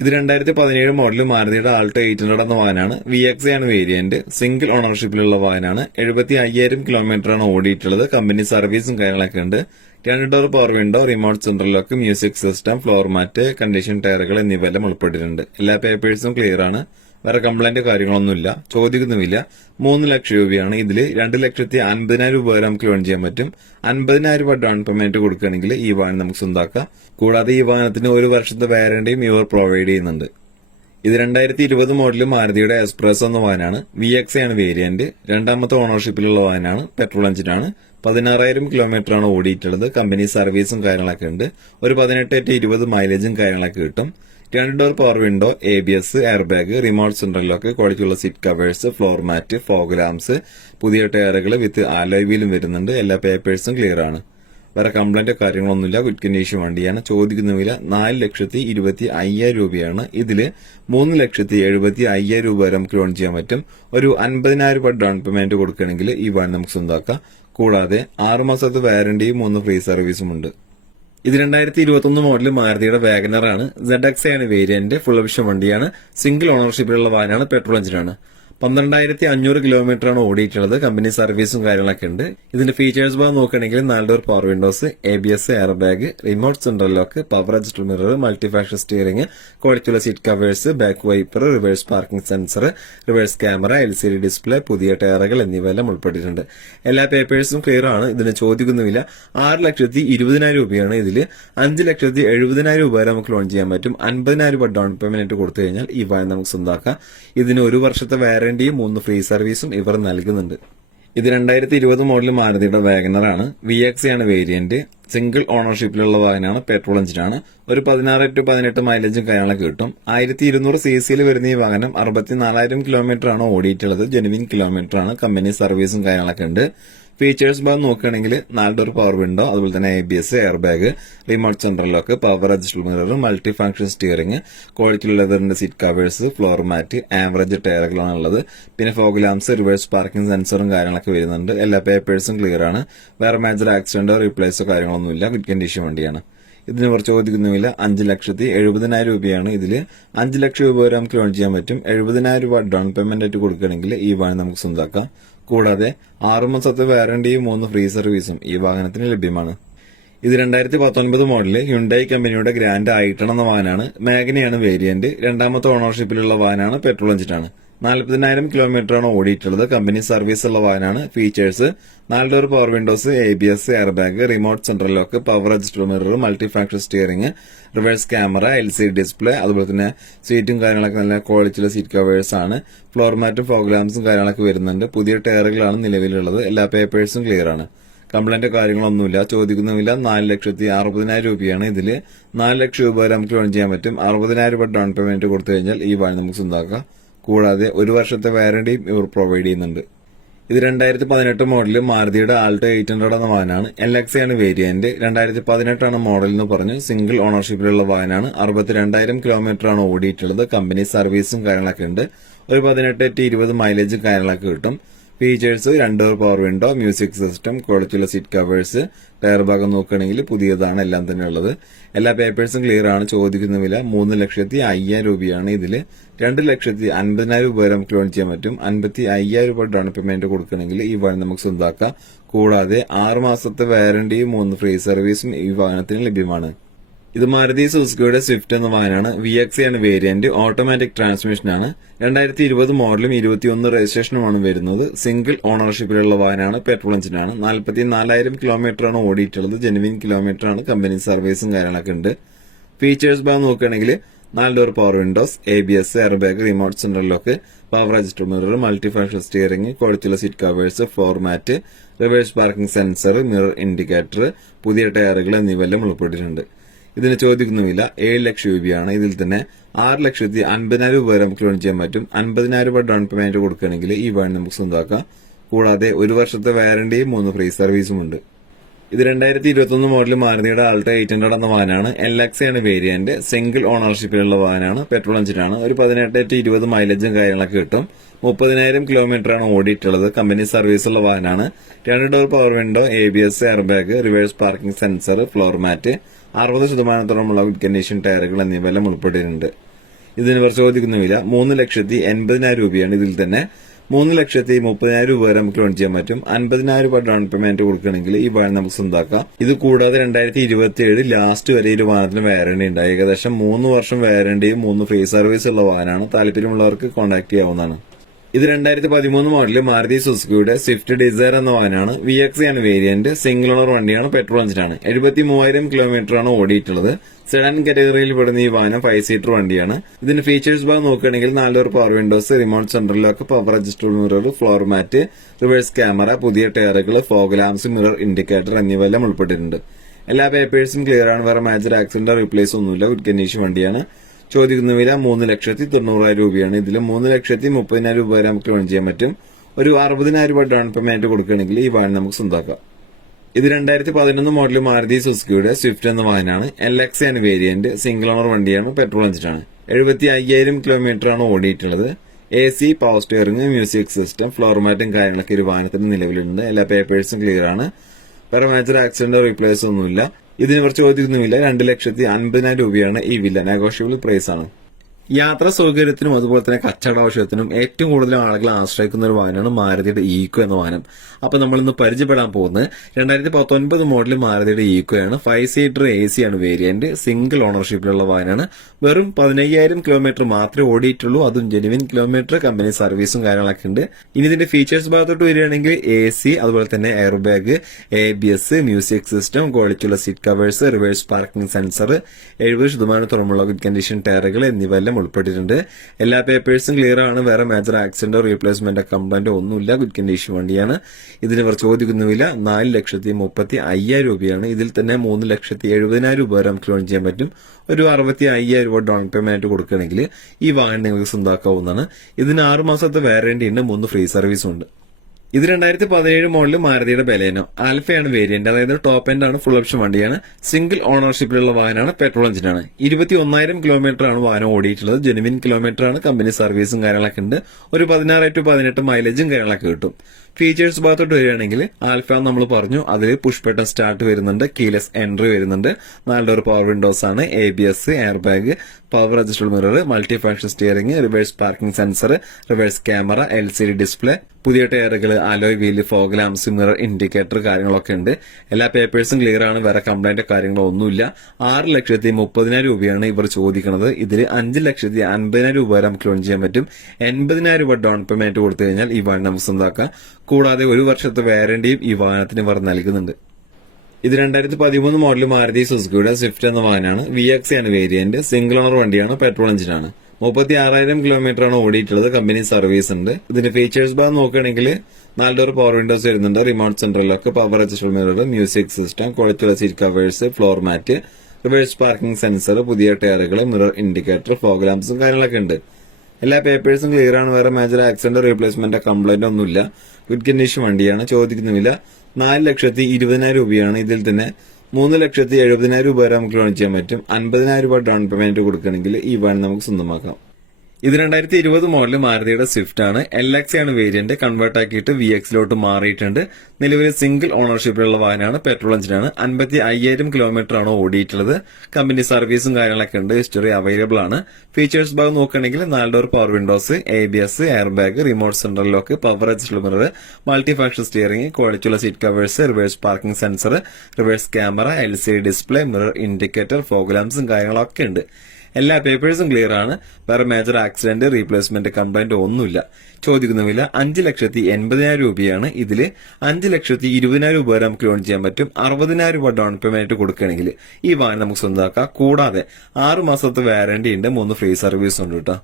ഇത് രണ്ടായിരത്തി പതിനേഴ് മോഡൽ മാരുതിയുടെ ആൾട്ടോ എയ്റ്റ് ഹൺഡ്രഡ് എന്ന വാഹനമാണ്. വി എക്സ് ആണ് വേരിയന്റ് സിംഗിൾ ഓണർഷിപ്പിലുള്ള വാഹനമാണ്. എഴുപത്തി അയ്യായിരം കിലോമീറ്റർ ആണ് ഓടിയിട്ടുള്ളത്. കമ്പനി സർവീസും കാര്യങ്ങളൊക്കെ ഉണ്ട്. രണ്ട് door power window remote central lock music system floor mat condition ടയറുകൾ എന്നിവയെല്ലാം ഉൾപ്പെട്ടിട്ടുണ്ട്. എല്ലാ പേപ്പേഴ്സും ക്ലിയർ ആണ്. വേറെ കംപ്ലൈന്റ് കാര്യങ്ങളൊന്നുമില്ല. ചോദിക്കുന്നുമില്ല. മൂന്ന് ലക്ഷം രൂപയാണ് ഇതിൽ രണ്ട് ലക്ഷത്തി അൻപതിനായിരം രൂപ വരെ നമുക്ക് ലോൺ ചെയ്യാൻ പറ്റും. അൻപതിനായിരം രൂപ ഡൗൺ പേയ്മെന്റ് കൊടുക്കുകയാണെങ്കിൽ ഈ വാഹനം നമുക്ക് സ്വന്തമാക്കാം കൂടാതെ ഈ വാഹനത്തിന് ഒരു വർഷത്തെ വാറണ്ടിയും ഇവർ പ്രൊവൈഡ് ചെയ്യുന്നുണ്ട്. ഇത് രണ്ടായിരത്തി ഇരുപത് മോഡൽ മാരുതിയുടെ എക്സ്പ്രസ് എന്ന വാഹനമാണ്. വി എക്സ് ആണ് വേരിയന്റ് രണ്ടാമത്തെ ഓണർഷിപ്പിലുള്ള വാഹനമാണ്. പെട്രോൾ എഞ്ചിനാണ് പതിനാറായിരം കിലോമീറ്റർ ആണ് ഓടിയിട്ടുള്ളത്. കമ്പനി സർവീസും കാര്യങ്ങളൊക്കെ ഉണ്ട്. ഒരു പതിനെട്ട് ടു ഇരുപത് മൈലേജും കാര്യങ്ങളൊക്കെ കിട്ടും. രണ്ട് door power window A B S air bag remote central lock ക്വാളിറ്റിയുള്ള seat covers floor mat fog lamps പുതിയ ടയറുകൾ വിത്ത് ആലോയ് വീലും വരുന്നുണ്ട്. എല്ലാ പേപ്പേഴ്സും ക്ലിയർ ആണ്. വേറെ കംപ്ലൈന്റ് കാര്യങ്ങളൊന്നുമില്ല. ഗുഡ് കണ്ടീഷൻ വണ്ടിയാണ്. ചോദിക്കുന്ന വില നാല് ലക്ഷത്തി ഇരുപത്തി അയ്യായിരം രൂപയാണ്. ഇതിൽ മൂന്ന് ലക്ഷത്തി എഴുപത്തി അയ്യായിരം രൂപ വരെ നമുക്ക് ലോൺ ചെയ്യാൻ പറ്റും. ഒരു അൻപതിനായിരം രൂപ ഡൗൺ പേയ്മെന്റ് കൊടുക്കുകയാണെങ്കിൽ ഈ വണ്ടി നമുക്ക് സ്വന്തമാക്കാം. കൂടാതെ ആറുമാസത്തെ വാരണ്ടിയും മൂന്ന് ഫ്രീ സർവീസും ഉണ്ട്. ഇത് രണ്ടായിരത്തി ഇരുപത്തൊന്ന് മോഡൽ മാരുതിയുടെ വാഗനറാണ്. സെഡ് എക്സ് ആണ് വേരിയന്റ് ഫുൾ ഓപ്ഷൻ വണ്ടിയാണ്. സിംഗിൾ ഓണർഷിപ്പിലുള്ള വാഹനമാണ്. പെട്രോൾ എഞ്ചിനാണ് പന്ത്രണ്ടായിരത്തി അഞ്ഞൂറ് കിലോമീറ്റർ ആണ് ഓടിയിട്ടുള്ളത്. കമ്പനി സർവീസും കാര്യങ്ങളൊക്കെ ഉണ്ട്. ഇതിന്റെ ഫീച്ചേഴ്സ് ഭാഗം നോക്കുകയാണെങ്കിൽ നാല് door power windows A B S air bag remote central lock power adjuster mirror multifunction steering ക്വാളിറ്റിയുള്ള seat covers back wiper reverse parking sensor reverse camera L C D display പുതിയ ടയറുകൾ എന്നിവയെല്ലാം ഉൾപ്പെട്ടിട്ടുണ്ട്. എല്ലാ പേപ്പേഴ്സും ക്ലിയർ ആണ്. ഇതിന് ചോദിക്കുന്നുമില്ല ആറ് ലക്ഷത്തി ഇരുപതിനായിരം രൂപയാണ് ഇതിൽ. അഞ്ച് ലക്ഷത്തി എഴുപതിനായിരം രൂപ വരെ നമുക്ക് ലോൺ ചെയ്യാൻ പറ്റും. അൻപതിനായിരം രൂപ ഡൗൺ പേയ്മെന്റ് കൊടുത്തു കഴിഞ്ഞാൽ ഈ വാഹനം നമുക്ക് സ്വന്തമാക്കാം ഇതിന് ഒരു വർഷത്തെ വാറണ്ടിയും മൂന്ന് ഫ്രീ സർവീസും ഇവർ നൽകുന്നുണ്ട്. ഇത് രണ്ടായിരത്തി ഇരുപത് മോഡൽ മാരുതിയുടെ വാഗനർ ആണ്. വി എക്സ് ആണ് വേരിയന്റ് സിംഗിൾ ഓണർഷിപ്പിലുള്ള വാഹനമാണ് പെട്രോൾ എഞ്ചിനാണ്. ഒരു പതിനാറ് ടു പതിനെട്ട് മൈലേജും കാര്യങ്ങളൊക്കെ കിട്ടും. ആയിരത്തി ഇരുന്നൂറ് സി സിയിൽ വരുന്ന ഈ വാഹനം അറുപത്തിനാലായിരം കിലോമീറ്റർ ആണ് ഓടിയിട്ടുള്ളത്. ജെനുവിൻ കിലോമീറ്റർ ആണ് കമ്പനി സർവീസും കാര്യങ്ങളൊക്കെ ഉണ്ട്. ഫീച്ചേഴ്സ് ഭാഗം നോക്കുകയാണെങ്കിൽ നാല് ഒരു പവർ വിൻഡോ അതുപോലെ തന്നെ A B S air bag remote central lock power adjust mirror multi function steering quality ലെതറിന്റെ seat covers floor mat average ടയറുകളാണ് ഉള്ളത്. പിന്നെ ഫോഗ് ലാംസ് റിവേഴ്സ് പാർക്കിംഗ് സെൻസറും കാര്യങ്ങളൊക്കെ വരുന്നുണ്ട്. എല്ലാ പേപ്പേഴ്സും ക്ലിയർ ആണ്. വേറെ മേജർ ആക്സിഡന്റോ റീപ്ലേസോ കാര്യങ്ങളൊന്നുമില്ല ഗുഡ് കണ്ടീഷൻ വണ്ടിയാണ്. ഇതിന് കുറച്ച് ചോദിക്കുന്നുമില്ല അഞ്ച് ലക്ഷത്തി എഴുപതിനായിരം രൂപയാണ് ഇതിൽ അഞ്ച് ലക്ഷം രൂപ വരെ നമുക്ക് ലോൺ ചെയ്യാൻ പറ്റും. എഴുപതിനായിരം രൂപ ഡൗൺ പേയ്മെന്റ് ആയിട്ട് കൊടുക്കുകയാണെങ്കിൽ ഈ വാഹനം നമുക്ക് സ്വന്തമാക്കാം. കൂടാതെ ആറ് മാസത്തെ വാറണ്ടിയും മൂന്ന് ഫ്രീ സർവീസും ഈ വാഹനത്തിന് ലഭ്യമാണ്. ഇത് രണ്ടായിരത്തി പത്തൊൻപത് മോഡൽ ഹ്യുണ്ടായി കമ്പനിയുടെ ഗ്രാൻഡ് ആയിട്ടണെന്ന വാഹനമാണ്. മാഗ്നയാണ് വേരിയന്റ് രണ്ടാമത്തെ ഓണർഷിപ്പിലുള്ള വാഹനമാണ് പെട്രോൾ എഞ്ചിനാണ് നാൽപ്പതിനായിരം കിലോമീറ്റർ ആണ് ഓടിയിട്ടുള്ളത്. കമ്പനി സർവീസ് ഉള്ള വാഹനമാണ് ഫീച്ചേഴ്സ് നാല് door power windows A B S air bag remote central lock power adjust mirror multi factor steering reverse camera L C display അതുപോലെ തന്നെ സീറ്റും കാര്യങ്ങളൊക്കെ നല്ല ക്വാളിറ്റിയുള്ള സീറ്റ് കവേഴ്സ് ആണ്. ഫ്ലോർ മാറ്റും ഫോഗ് ലാംപ്സും കാര്യങ്ങളൊക്കെ വരുന്നുണ്ട്. പുതിയ ടയറുകളാണ് നിലവിലുള്ളത്. എല്ലാ പേപ്പേഴ്സും ക്ലിയർ ആണ്. കംപ്ലൈന്റ് കാര്യങ്ങളൊന്നുമില്ല. ചോദിക്കുന്നുമില്ല. നാല് ലക്ഷത്തി അറുപതിനായിരം രൂപയാണ് ഇതിൽ നാല് ലക്ഷം രൂപ വരെ നമുക്ക് ലോൺ ചെയ്യാൻ പറ്റും. അറുപതിനായിരം രൂപ ഡൗൺ പേയ്മെന്റ് കൊടുത്തു കഴിഞ്ഞാൽ ഈ വാഹനം നമുക്ക് സ്വന്തമാക്കാം. കൂടാതെ ഒരു വർഷത്തെ വാറണ്ടിയും ഇവർ പ്രൊവൈഡ് ചെയ്യുന്നുണ്ട്. ഇത് രണ്ടായിരത്തി പതിനെട്ട് മോഡൽ മാരുതിയുടെ ആൾട്ടോ എയ്റ്റ് ഹൺഡ്രഡ് എന്ന വാഹനമാണ്. എൽ എക്സ് ആണ് വേരിയന്റ് രണ്ടായിരത്തി പതിനെട്ടാണ് മോഡൽ എന്ന് പറഞ്ഞ് സിംഗിൾ ഓണർഷിപ്പിലുള്ള വാഹനമാണ്. അറുപത്തിരണ്ടായിരം കിലോമീറ്റർ ആണ് ഓടിയിട്ടുള്ളത് കമ്പനി സർവീസും കാര്യങ്ങളൊക്കെ ഉണ്ട്. ഒരു പതിനെട്ട് ടു ഇരുപത് മൈലേജും കാര്യങ്ങളൊക്കെ കിട്ടും. ഫീച്ചേഴ്സ് രണ്ട് പവർ വിൻഡോ മ്യൂസിക് സിസ്റ്റം ക്വാളിറ്റിയുള്ള സീറ്റ് കവേഴ്സ് ടയർ ഭാഗം നോക്കുകയാണെങ്കിൽ പുതിയതാണ് എല്ലാം തന്നെ ഉള്ളത്. എല്ലാ പേപ്പേഴ്സും ക്ലിയർ ആണ് ചോദിക്കുന്ന വില മൂന്ന് ലക്ഷത്തി അയ്യായിരം രൂപയാണ് ഇതിൽ രണ്ട് ലക്ഷത്തി അൻപതിനായിരം രൂപ വരെ നമുക്ക് ലോൺ ചെയ്യാൻ പറ്റും. അൻപത്തി അയ്യായിരം രൂപ ഡൗൺ പേയ്മെന്റ് കൊടുക്കണമെങ്കിൽ ഈ വാഹനം നമുക്ക് സ്വന്തമാക്കാം കൂടാതെ ആറ് മാസത്തെ വാരണ്ടിയും മൂന്ന് ഫ്രീ സർവീസും ഈ വാഹനത്തിന് ലഭ്യമാണ്. ഇത് മാരുതി സുസുക്കിയുടെ സ്വിഫ്റ്റ് എന്ന വാഹനമാണ് വി എക്സ് ആണ് വേരിയന്റ് ഓട്ടോമാറ്റിക് ട്രാൻസ്മിഷനാണ് രണ്ടായിരത്തി ഇരുപത് മോഡലും ഇരുപത്തിയൊന്ന് രജിസ്ട്രേഷനുമാണ് വരുന്നത്. സിംഗിൾ ഓണർഷിപ്പിലുള്ള വാഹനമാണ് പെട്രോൾ എഞ്ചിനാണ് നാൽപ്പത്തി നാലായിരം ആണ് ഓടിയിട്ടുള്ളത്. ജെനുവിൻ കിലോമീറ്റർ ആണ്. കമ്പനി സർവീസും കാര്യങ്ങളൊക്കെ ഉണ്ട്. ഫീച്ചേഴ്സ് ഭാഗം നോക്കുകയാണെങ്കിൽ നാല് door power windows A B S air bag remote central lock power adjust mirror multi function steering കൊഴുത്തുള്ള seat covers floor mat reverse parking sensor mirror indicator പുതിയ ടയറുകൾ എന്നിവയെല്ലാം ഉൾപ്പെട്ടിട്ടുണ്ട്. ഇതിന് ചോദിക്കുന്നുമില്ല. ഏഴ് ലക്ഷം രൂപയാണ്. ഇതിൽ തന്നെ ആറ് ലക്ഷത്തി അൻപതിനായിരം രൂപ വരെ നമുക്ക് ലോൺ ചെയ്യാൻ പറ്റും. അൻപതിനായിരം രൂപ ഡൗൺ പേയ്മെന്റ് കൊടുക്കുകയാണെങ്കിൽ ഈ വേണ്ടി നമുക്ക് സ്വന്തമാക്കാം. കൂടാതെ ഒരു വർഷത്തെ വാറണ്ടിയും മൂന്ന് ഫ്രീ സർവീസും ഉണ്ട്. ഇത് രണ്ടായിരത്തി ഇരുപത്തൊന്ന് മോഡൽ മാരുതിയുടെ ആൾട്ട എയ്റ്റ് ഹൺഡ്രഡ് എന്ന വാഹനമാണ്. എൽ എക്സ് ആണ് വേരിയന്റ് സിംഗിൾ ഓണർഷിപ്പിലുള്ള വാഹനമാണ്. പെട്രോൾ എഞ്ചിനാണ് ഒരു പതിനെട്ട് ടു ഇരുപത് മൈലേജും കാര്യങ്ങളൊക്കെ കിട്ടും. മുപ്പതിനായിരം കിലോമീറ്റർ ആണ് ഓടിയിട്ടുള്ളത്. കമ്പനി സർവീസുള്ള വാഹനമാണ്. രണ്ട് door power window A B S air bag reverse parking sensor floor mat അറുപത് ശതമാനത്തോളമുള്ള ഗുഡ് കണ്ടീഷൻ ടയറുകൾ എന്നിവയെല്ലാം ഉൾപ്പെട്ടിട്ടുണ്ട്. ഇതിന് ചോദിക്കുന്ന വില മൂന്ന് ലക്ഷത്തി എൺപതിനായിരം രൂപയാണ് ഇതിൽ തന്നെ മൂന്ന് ലക്ഷത്തി മുപ്പതിനായിരം രൂപ വരെ നമുക്ക് ലോൺ ചെയ്യാൻ പറ്റും. അൻപതിനായിരം രൂപ ഡൗൺ പേയ്മെന്റ് കൊടുക്കണമെങ്കിൽ ഈ വാഹനം നമുക്ക് സ്വന്താക്കാം. ഇത് കൂടാതെ രണ്ടായിരത്തി ഇരുപത്തി ഏഴ് ലാസ്റ്റ് വരെ ഒരു വാഹനത്തിന് വാരണ്ടി ഉണ്ട് ഏകദേശം മൂന്ന് വർഷം വാരണ്ടിയും മൂന്ന് ഫ്രീ സർവീസ് ഉള്ള വാഹനമാണ്. താല്പര്യമുള്ളവർക്ക് കോൺടാക്ട് ചെയ്യാവുന്നതാണ്. ഇത് രണ്ടായിരത്തി പതിമൂന്ന് മോഡലിൽ മാരുതി സുസുക്കിയുടെ സ്വിഫ്റ്റ് ഡിസയർ എന്ന വാഹനമാണ്. വി എക്സ് ആണ് വേരിയന്റ് സിംഗിൾ ഓണർ വണ്ടിയാണ്. പെട്രോൾ എഞ്ചിനാണ് എഴുപത്തി മൂവായിരം കിലോമീറ്റർ ആണ് ഓടിയിട്ടുള്ളത്. സെഡൻ കാറ്റഗറിയിൽ പെടുന്ന ഈ വാഹനം ഫൈവ് സീറ്റർ വണ്ടിയാണ്. ഇതിന്റെ ഫീച്ചേഴ്സ് ഭാഗം നോക്കുകയാണെങ്കിൽ നാലുപേർ power windows remote central lock power adjustable mirror floor mat reverse camera പുതിയ ടയറുകൾ ഫോഗ് ലാംസ് മിറർ ഇൻഡിക്കേറ്റർ എന്നിവയെല്ലാം ഉൾപ്പെട്ടിട്ടുണ്ട്. എല്ലാ പേപ്പേഴ്സും ക്ലിയർ ആണ്. വേറെ മാജർ ആക്സിഡന്റ് റീപ്ലേസ് ഒന്നുമില്ല. ഗുഡ് കണ്ടീഷൻ വണ്ടിയാണ്. ചോദിക്കുന്ന വില മൂന്ന് ലക്ഷത്തി തൊണ്ണൂറായിരം രൂപയാണ്. ഇതിൽ മൂന്ന് ലക്ഷത്തി മുപ്പതിനായിരം രൂപ വരെ നമുക്ക് ലോൺ ചെയ്യാൻ പറ്റും. ഒരു അറുപതിനായിരം രൂപ ഡൗൺ പേയ്മെന്റ് കൊടുക്കുകയാണെങ്കിൽ ഈ വാഹനം നമുക്ക് സ്വന്തമാക്കാം. ഇത് രണ്ടായിരത്തി പതിനൊന്ന് മോഡൽ മാരുതി സുസുക്കിയുടെ സ്വിഫ്റ്റ് എന്ന വാഹനമാണ്. L X N variant single owner വണ്ടിയാണ് പെട്രോൾ എഞ്ചിനാണ് എഴുപത്തി അയ്യായിരം കിലോമീറ്റർ ആണ് ഓടിയിട്ടുള്ളത്. A C power steering music system floor മാറ്റും കാര്യങ്ങളൊക്കെ ഒരു വാഹനത്തിന് നിലവിലുണ്ട്. എല്ലാ പേപ്പേഴ്സും ക്ലിയർ ആണ്. വേറെ മേജർ ആക്സിഡന്റ് റീപ്ലേസ് ഒന്നുമില്ല. ഇതിന് ഇവർ ചോദിക്കുന്നുമില്ല രണ്ട് ലക്ഷത്തി അൻപതിനായിരം രൂപയാണ് ഈ വില നെഗോഷ്യബിൾ പ്രൈസ് ആണ്. യാത്രാ സൗകര്യത്തിനും അതുപോലെ തന്നെ കച്ചവട ആവശ്യത്തിനും ഏറ്റവും കൂടുതൽ ആളുകൾ ആശ്രയിക്കുന്ന ഒരു വാഹനമാണ് മാരുതിയുടെ ഈക്കോ എന്ന വാഹനം. അപ്പൊ നമ്മൾ ഇന്ന് പരിചയപ്പെടാൻ പോകുന്നത് രണ്ടായിരത്തി പത്തൊൻപത് മോഡൽ മാരുതിയുടെ ഈക്കോയാണ് ഫൈവ് സീറ്റർ എ സി ആണ് വേരിയന്റ് സിംഗിൾ ഓണർഷിപ്പിലുള്ള വാഹനമാണ്. വെറും പതിനയ്യായിരം കിലോമീറ്റർ മാത്രമേ ഓടിയിട്ടുള്ളൂ. അതും ജെനുവിൻ കിലോമീറ്റർ കമ്പനി സർവീസും കാര്യങ്ങളൊക്കെ ഉണ്ട്. ഇനി ഇതിന്റെ ഫീച്ചേഴ്സ് ഭാഗത്തോട്ട് വരികയാണെങ്കിൽ എ സി അതുപോലെ തന്നെ air bag A B S music system ക്വാളിറ്റിയുള്ള seat covers reverse parking sensor എഴുപത് ശതമാനത്തോളമുള്ള കണ്ടീഷൻ ടയറുകൾ എന്നിവയെല്ലാം ഉൾപ്പെട്ടിട്ടുണ്ട്. എല്ലാ പേപ്പേഴ്സും ക്ലിയർ ആണ്. വേറെ മേജർ ആക്സിഡന്റോ റീപ്ലേസ്മെന്റോ കംപ്ലൈന്റോ ഒന്നുമില്ല. ഗുഡ് കണ്ടീഷൻ വണ്ടിയാണ്. ഇതിന് ഇവർ ചോദിക്കുന്ന വില നാല് ലക്ഷത്തി മുപ്പത്തി അയ്യായിരം രൂപയാണ്. ഇതിൽ തന്നെ മൂന്ന് ലക്ഷത്തി എഴുപതിനായിരം രൂപ വരെ നമുക്ക് ലോൺ ചെയ്യാൻ പറ്റും. ഒരു അറുപത്തി അയ്യായിരം രൂപ ഡൗൺ പേയ്മെന്റ് കൊടുക്കുകയാണെങ്കിൽ ഈ വാഹനം നിങ്ങൾക്ക് സ്വന്താക്കാവുന്നതാണ്. ഇതിന് ആറ് മാസത്തെ വാറണ്ടി ഉണ്ട്. മൂന്ന് ഫ്രീ സർവീസും ഉണ്ട്. ഇത് രണ്ടായിരത്തി പതിനേഴ് മോഡൽ മാരുതിയുടെ ബലേനോ. ആൽഫയാണ് വേരിയന്റ്. അതായത് ടോപ്പ് എൻഡ് ആണ് ഫുൾ ഓപ്ഷൻ വണ്ടിയാണ്. സിംഗിൾ ഓണർഷിപ്പിലുള്ള വാഹനമാണ് പെട്രോൾ എഞ്ചിനാണ് ഇരുപത്തി ഒന്നായിരം കിലോമീറ്റർ ആണ് വാഹനം ഓടിയിട്ടുള്ളത്. ജെനുവിൻ കിലോമീറ്റർ ആണ്. കമ്പനി സർവീസും കാര്യങ്ങളൊക്കെ ഉണ്ട്. ഒരു പതിനാറ് ടു പതിനെട്ട് മൈലേജും കാര്യങ്ങളൊക്കെ കിട്ടും. ഫീച്ചേഴ്സ് ഭാഗത്തോട്ട് വരികയാണെങ്കിൽ ആൽഫ നമ്മൾ പറഞ്ഞു അതിൽ പുഷ് ബട്ടൺ സ്റ്റാർട്ട് വരുന്നുണ്ട് കീലെസ് എൻട്രി വരുന്നുണ്ട്. നാല് ഡോർ പവർ വിൻഡോസ് ആണ് A B S air bag power adjustable mirror multi function steering reverse parking sensor reverse camera L C D display പുതിയ ടയറുകൾ alloy wheel fog lamps mirror indicator കാര്യങ്ങളൊക്കെ ഉണ്ട്. എല്ലാ പേപ്പേഴ്സും clear ആണ് വേറെ കംപ്ലൈന്റ് കാര്യങ്ങളോ ഒന്നുമില്ല. ആറ് ലക്ഷത്തി മുപ്പതിനായിരം രൂപയാണ് ഇവർ ചോദിക്കുന്നത് ഇതിൽ അഞ്ച് ലക്ഷത്തി അൻപതിനായിരം രൂപ വരെ നമുക്ക് ലോൺ ചെയ്യാൻ പറ്റും. എൺപതിനായിരം രൂപ ഡൗൺ പേയ്മെന്റ് കൊടുത്തു കഴിഞ്ഞാൽ ഈ വാഹനം നമുക്ക് സ്വന്താക്കാം കൂടാതെ ഒരു വർഷത്തെ വാരണ്ടിയും ഈ വാഹനത്തിന് ഇവർ നൽകുന്നുണ്ട്. ഇത് രണ്ടായിരത്തി പതിമൂന്ന് മോഡൽ മാരുതി സുസുക്കിയുടെ സ്വിഫ്റ്റ് എന്ന വാഹനമാണ്. വി എക്സ് ആണ് വേരിയന്റ് സിംഗിൾ ഓണർ വണ്ടിയാണ് പെട്രോൾ എഞ്ചിനാണ് മുപ്പത്തി ആറായിരം കിലോമീറ്റർ ആണ് ഓടിയിട്ടുള്ളത് കമ്പനി സർവീസ് ഉണ്ട്. ഇതിന്റെ ഫീച്ചേഴ്സ് ഭാഗം നോക്കുകയാണെങ്കിൽ നാല് ഡോർ പവർ വിൻഡോസ് വരുന്നുണ്ട്. Remote central lock power adjustable mirror music system കുഴച്ചുള്ള seat covers floor mat reverse parking sensor പുതിയ ടയറുകൾ മിറർ ഇൻഡിക്കേറ്റർ ഫോഗ് ലാംപ്സും കാര്യങ്ങളൊക്കെ ഉണ്ട്. എല്ലാ പേപ്പേഴ്സും ക്ലിയർ ആണ്. വേറെ മേജർ ആക്സിഡന്റ് റീപ്ലേസ്മെന്റ് കംപ്ലൈന്റ് ഒന്നുമില്ല. കണ്ടീഷൻ വണ്ടിയാണ്. ചോദിക്കുന്നുമില്ല. നാല് ലക്ഷത്തി ഇരുപതിനായിരം രൂപയാണ്. ഇതിൽ തന്നെ മൂന്ന് ലക്ഷത്തി എഴുപതിനായിരം രൂപ വരെ നമുക്ക് ലോൺ ചെയ്യാൻ പറ്റും. അൻപതിനായിരം രൂപ ഡൗൺ പേയ്മെന്റ് കൊടുക്കണമെങ്കിൽ ഈ വൺ നമുക്ക് സ്വന്തമാക്കാം. ഇത് രണ്ടായിരത്തി ഇരുപത് മോഡൽ മാരുതിയുടെ സ്വിഫ്റ്റ് ആണ്. എൽ എക്സ് ആണ് വേരിയന്റ് കൺവേർട്ട് ആക്കിയിട്ട് വി എക്സിലോട്ട് മാറിയിട്ടുണ്ട്. നിലവിൽ സിംഗിൾ ഓണർഷിപ്പിലുള്ള വാഹനമാണ്. പെട്രോൾ എഞ്ചിനാണ് അൻപത്തി അയ്യായിരം കിലോമീറ്റർ ആണ് ഓടിയിട്ടുള്ളത്. കമ്പനി സർവീസും കാര്യങ്ങളൊക്കെ ഉണ്ട്. ഹിസ്റ്ററി അവൈലബിൾ ആണ്. ഫീച്ചേഴ്സ് ഭാഗം നോക്കുകയാണെങ്കിൽ നാല് door power windows A B S air bag remote central lock power adjustable mirror multi function steering ക്വാളിറ്റിയുള്ള seat covers reverse parking sensor reverse camera L C display mirror indicator fog ലാംപ്സും കാര്യങ്ങളൊക്കെ ഉണ്ട്. എല്ലാ പേപ്പേഴ്സും clear ആണ്. വേറെ major accident replacement complaint ഒന്നുമില്ല. ചോദിക്കുന്ന വില അഞ്ച് ലക്ഷത്തി എൺപതിനായിരം രൂപയാണ്. ഇതിൽ അഞ്ച് ലക്ഷത്തി ഇരുപതിനായിരം രൂപ വരെ നമുക്ക് ലോൺ ചെയ്യാൻ പറ്റും. അറുപതിനായിരം രൂപ ഡൗൺ പേയ്മെന്റ് കൊടുക്കുകയാണെങ്കിൽ ഈ വാഹനം നമുക്ക് സ്വന്തമാക്കാം. കൂടാതെ ആറ് മാസത്തെ വാറണ്ടി ഉണ്ട്. മൂന്ന് ഫ്രീ സർവീസ് ഉണ്ട് കേട്ടോ.